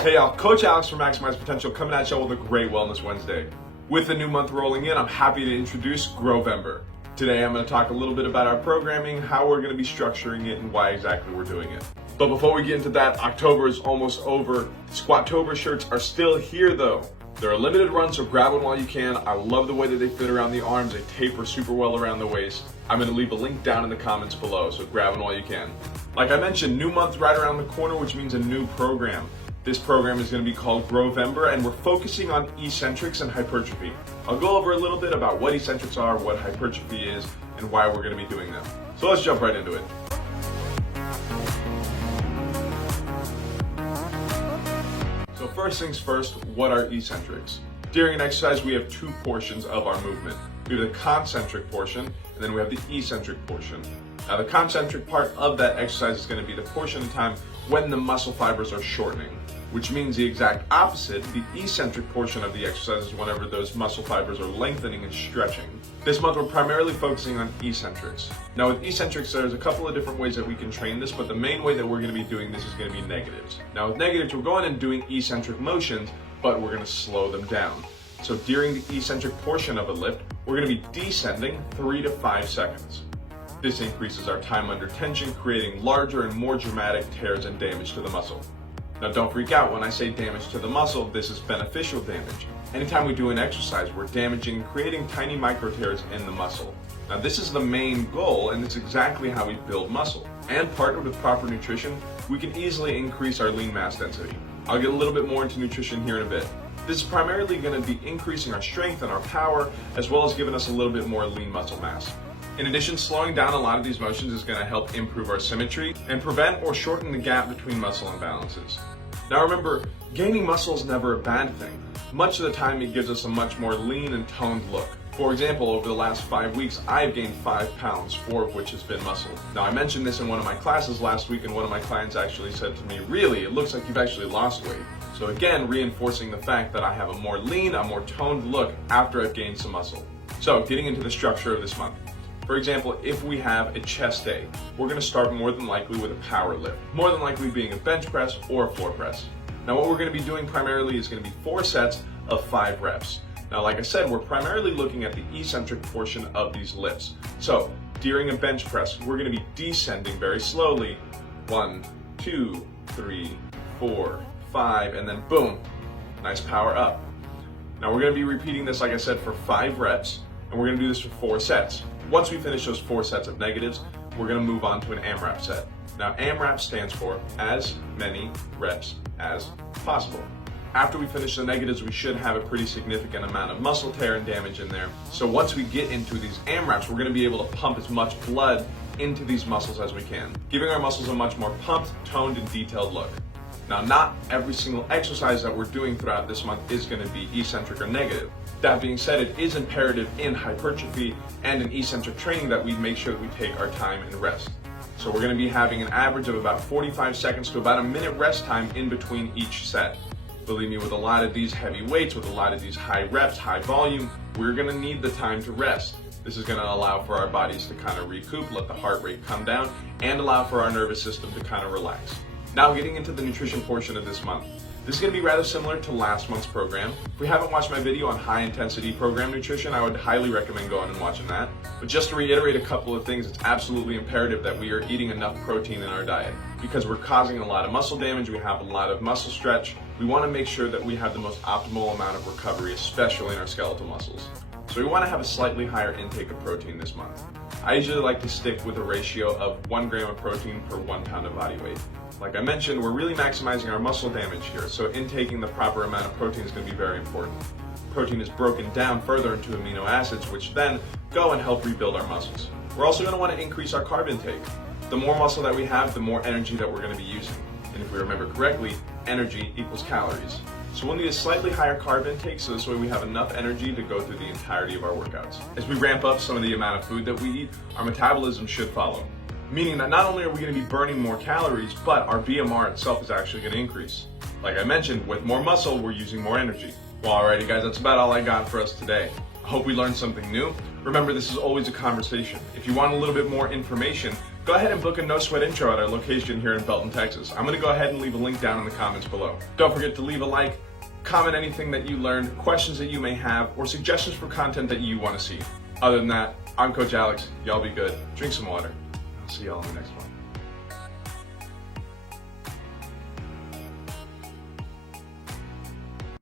Hey y'all, Coach Alex from Maximize Potential coming at y'all with a great Wellness Wednesday. With the new month rolling in, I'm happy to introduce GROWVEMBER. Today I'm going to talk a little bit about our programming, how we're going to be structuring it, and why exactly we're doing it. But before we get into that, October is almost over. Squattober shirts are still here though. They're a limited run, so grab one while you can. I love the way that they fit around the arms. They taper super well around the waist. I'm going to leave a link down in the comments below, so grab one while you can. Like I mentioned, new month right around the corner, which means a new program. This program is going to be called GROWVEMBER, and we're focusing on eccentrics and hypertrophy. I'll go over a little bit about what eccentrics are, what hypertrophy is, and why we're going to be doing them. So let's jump right into it. So first things first, what are eccentrics? During an exercise, we have two portions of our movement. We have the concentric portion, and then we have the eccentric portion. Now the concentric part of that exercise is going to be the portion of time when the muscle fibers are shortening, which means the exact opposite. The eccentric portion of the exercise is whenever those muscle fibers are lengthening and stretching. This month we're primarily focusing on eccentrics. Now with eccentrics, there's a couple of different ways that we can train this, but the main way that we're going to be doing this is going to be negatives. Now with negatives, we're going and doing eccentric motions, but we're going to slow them down. So during the eccentric portion of a lift, we're going to be descending 3 to 5 seconds. This increases our time under tension, creating larger and more dramatic tears and damage to the muscle. Now don't freak out when I say damage to the muscle, this is beneficial damage. Anytime we do an exercise, we're damaging and creating tiny micro tears in the muscle. Now this is the main goal, and it's exactly how we build muscle. And partnered with proper nutrition, we can easily increase our lean mass density. I'll get a little bit more into nutrition here in a bit. This is primarily going to be increasing our strength and our power, as well as giving us a little bit more lean muscle mass. In addition, slowing down a lot of these motions is going to help improve our symmetry and prevent or shorten the gap between muscle imbalances. Now remember, gaining muscle is never a bad thing. Much of the time it gives us a much more lean and toned look. For example, over the last 5 weeks, I've gained 5 pounds, 4 of which has been muscle. Now I mentioned this in one of my classes last week, and one of my clients actually said to me, "Really, it looks like you've actually lost weight." So again, reinforcing the fact that I have a more lean, a more toned look after I've gained some muscle. So getting into the structure of this month. For example, if we have a chest day, we're going to start more than likely with a power lift, more than likely being a bench press or a floor press. Now what we're going to be doing primarily is going to be 4 sets of 5 reps. Now like I said, we're primarily looking at the eccentric portion of these lifts. So during a bench press, we're going to be descending very slowly, 1, 2, 3, 4, 5, and then boom, nice power up. Now we're going to be repeating this, like I said, for 5 reps, and we're going to do this for 4 sets. Once we finish those 4 sets of negatives, we're going to move on to an AMRAP set. Now AMRAP stands for as many reps as possible. After we finish the negatives, we should have a pretty significant amount of muscle tear and damage in there. So once we get into these AMRAPs, we're going to be able to pump as much blood into these muscles as we can, giving our muscles a much more pumped, toned, and detailed look. Now, not every single exercise that we're doing throughout this month is going to be eccentric or negative. That being said, it is imperative in hypertrophy and in eccentric training that we make sure that we take our time and rest. So we're going to be having an average of about 45 seconds to about a minute rest time in between each set. Believe me, with a lot of these heavy weights, with a lot of these high reps, high volume, we're going to need the time to rest. This is going to allow for our bodies to kind of recoup, let the heart rate come down, and allow for our nervous system to kind of relax. Now getting into the nutrition portion of this month. This is going to be rather similar to last month's program. If you haven't watched my video on high intensity program nutrition, I would highly recommend going and watching that. But just to reiterate a couple of things, it's absolutely imperative that we are eating enough protein in our diet, because we're causing a lot of muscle damage, we have a lot of muscle stretch. We want to make sure that we have the most optimal amount of recovery, especially in our skeletal muscles. So we want to have a slightly higher intake of protein this month. I usually like to stick with a ratio of 1 gram of protein per 1 pound of body weight. Like I mentioned, we're really maximizing our muscle damage here, so intaking the proper amount of protein is going to be very important. Protein is broken down further into amino acids, which then go and help rebuild our muscles. We're also going to want to increase our carb intake. The more muscle that we have, the more energy that we're going to be using. And if we remember correctly, energy equals calories. So we'll need a slightly higher carb intake, so this way we have enough energy to go through the entirety of our workouts. As we ramp up some of the amount of food that we eat, our metabolism should follow. Meaning that not only are we going to be burning more calories, but our BMR itself is actually going to increase. Like I mentioned, with more muscle, we're using more energy. Well, alrighty guys, that's about all I got for us today. I hope we learned something new. Remember, this is always a conversation. If you want a little bit more information, go go ahead and book a no sweat intro at our location here in Belton, Texas. I'm going to go ahead and leave a link down in the comments below. Don't forget to leave a like, comment anything that you learned, questions that you may have, or suggestions for content that you want to see. Other than that, I'm Coach Alex. Y'all be good. Drink some water. I'll see y'all in the next one.